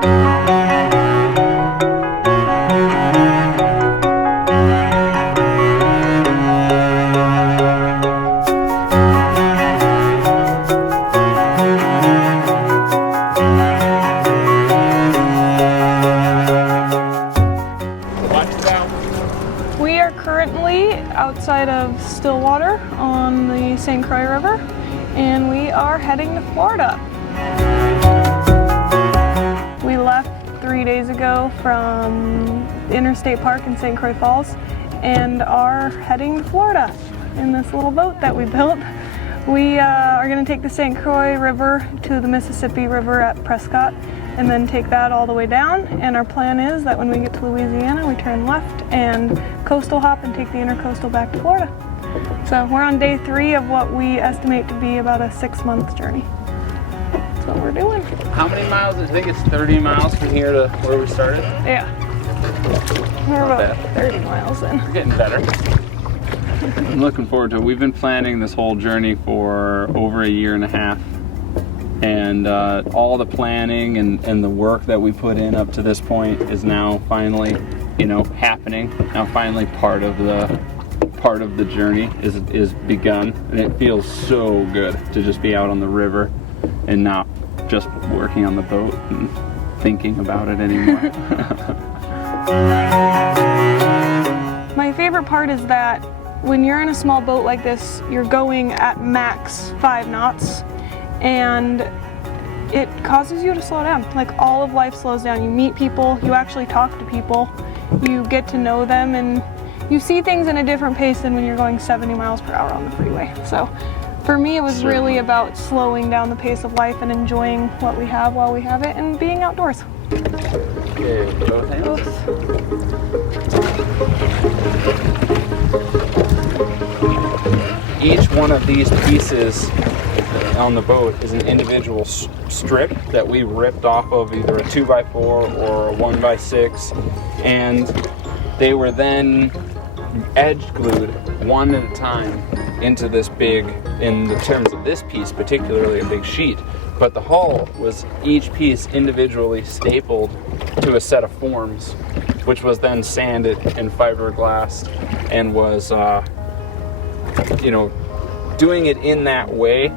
We are currently outside of Stillwater on the St. Croix River, and we are heading to Florida. We left 3 days ago from Interstate Park in St. Croix Falls and are heading to Florida in this little boat that we built. We are going to take the St. Croix River to the Mississippi River at Prescott and then take that all the way down, and our plan is that when we get to Louisiana we turn left and coastal hop and take the intercoastal back to Florida. So we're on day 3 of what we estimate to be about a 6-month journey. That's what we're doing. How many miles? I think it's 30 miles from here to where we started. Yeah. We're about 30 miles in. We're getting better. I'm looking forward to it. We've been planning this whole journey for over a year and a half. And all the planning and the work that we put in up to this point is now finally, happening. Now finally part of the journey is begun, and it feels so good to just be out on the river and not just working on the boat and thinking about it anymore. My favorite part is that when you're in a small boat like this, you're going at max 5 knots. And it causes you to slow down. Like, all of life slows down. You meet people, you actually talk to people, you get to know them, and you see things in a different pace than when you're going 70 miles per hour on the freeway. So for me, it was really about slowing down the pace of life and enjoying what we have while we have it and being outdoors. Okay, both hands. Each one of these pieces on the boat is an individual strip that we ripped off of either a 2x4 or a 1x6, and they were then edge glued one at a time into this big, in the terms of this piece particularly, a big sheet. But the hull was each piece individually stapled to a set of forms, which was then sanded and fiberglassed, and was doing it in that way,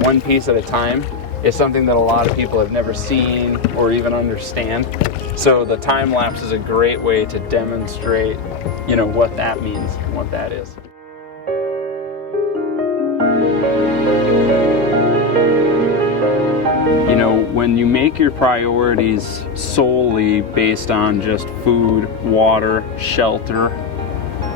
one piece at a time, is something that a lot of people have never seen or even understand. So the time lapse is a great way to demonstrate, what that means and what that is. When you make your priorities solely based on just food, water, shelter,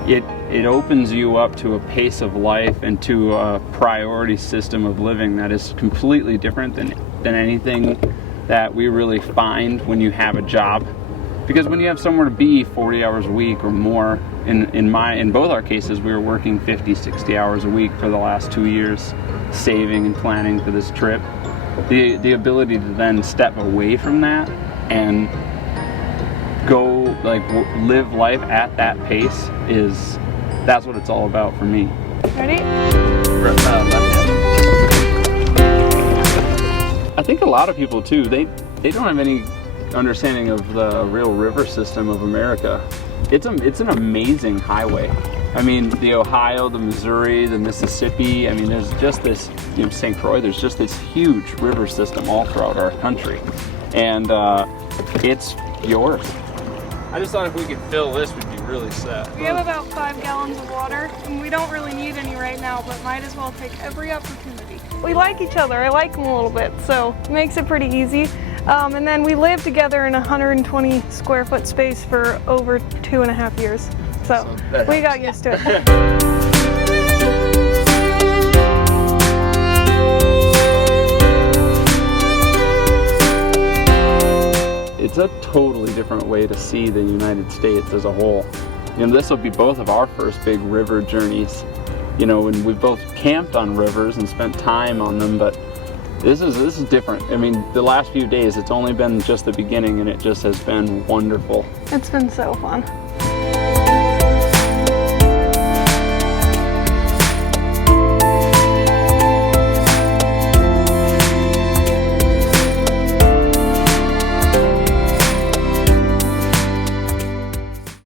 it opens you up to a pace of life and to a priority system of living that is completely different than anything that we really find when you have a job. Because when you have somewhere to be 40 hours a week or more, in both our cases, we were working 50, 60 hours a week for the last 2 years, saving and planning for this trip. The ability to then step away from that and go live life at that pace that's what it's all about for me. Ready? I think a lot of people too, they don't have any understanding of the real river system of America. It's an amazing highway. I mean, the Ohio, the Missouri, the Mississippi, there's just this, St. Croix, there's just this huge river system all throughout our country. And it's yours. I just thought if we could fill this, we'd be really set. We have about 5 gallons of water, and we don't really need any right now, but might as well take every opportunity. We like each other. I like them a little bit, so it makes it pretty easy. And then we lived together in a 120 square foot space for over 2.5 years. So we got used to it. It's a totally different way to see the United States as a whole. This will be both of our first big river journeys. And we've both camped on rivers and spent time on them, but this is different. The last few days, it's only been just the beginning, and it just has been wonderful. It's been so fun.